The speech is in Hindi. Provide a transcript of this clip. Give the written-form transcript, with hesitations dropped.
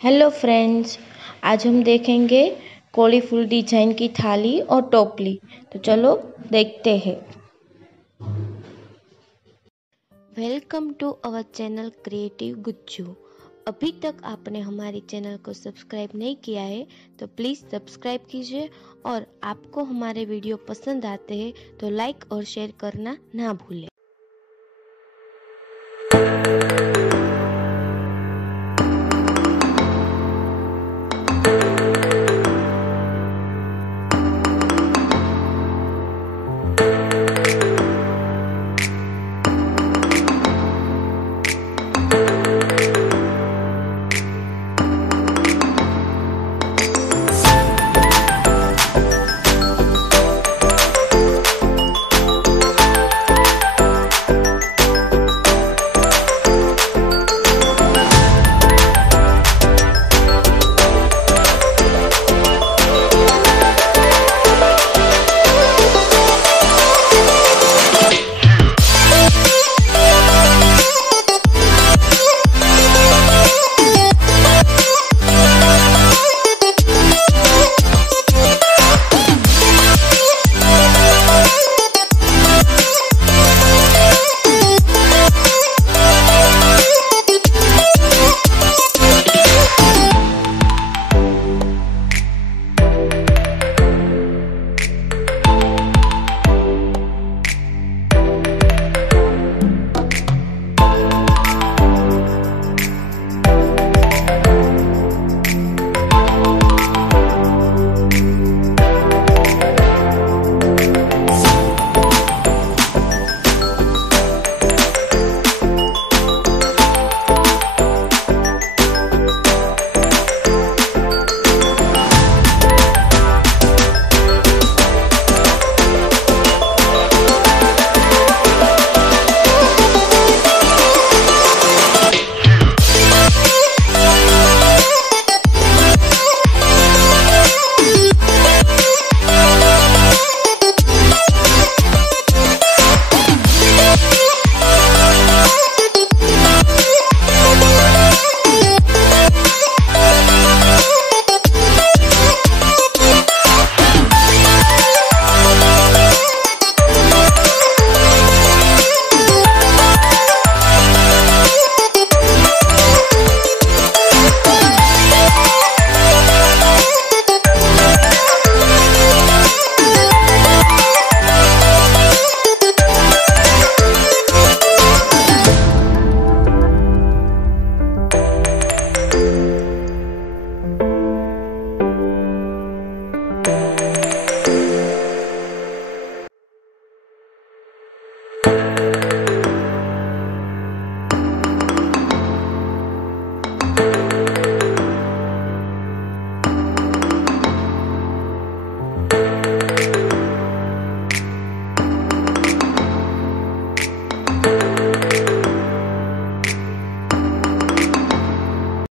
हेलो फ्रेंड्स, आज हम देखेंगे कोलीफुल डिजाइन की थाली और टोपली। तो चलो देखते हैं। Welcome to our channel creative Gujju. अभी तक आपने हमारी चैनल को सब्सक्राइब नहीं किया है तो प्लीज़ सब्सक्राइब कीजिए, और आपको हमारे वीडियो पसंद आते हैं तो लाइक और शेयर करना ना भूलें।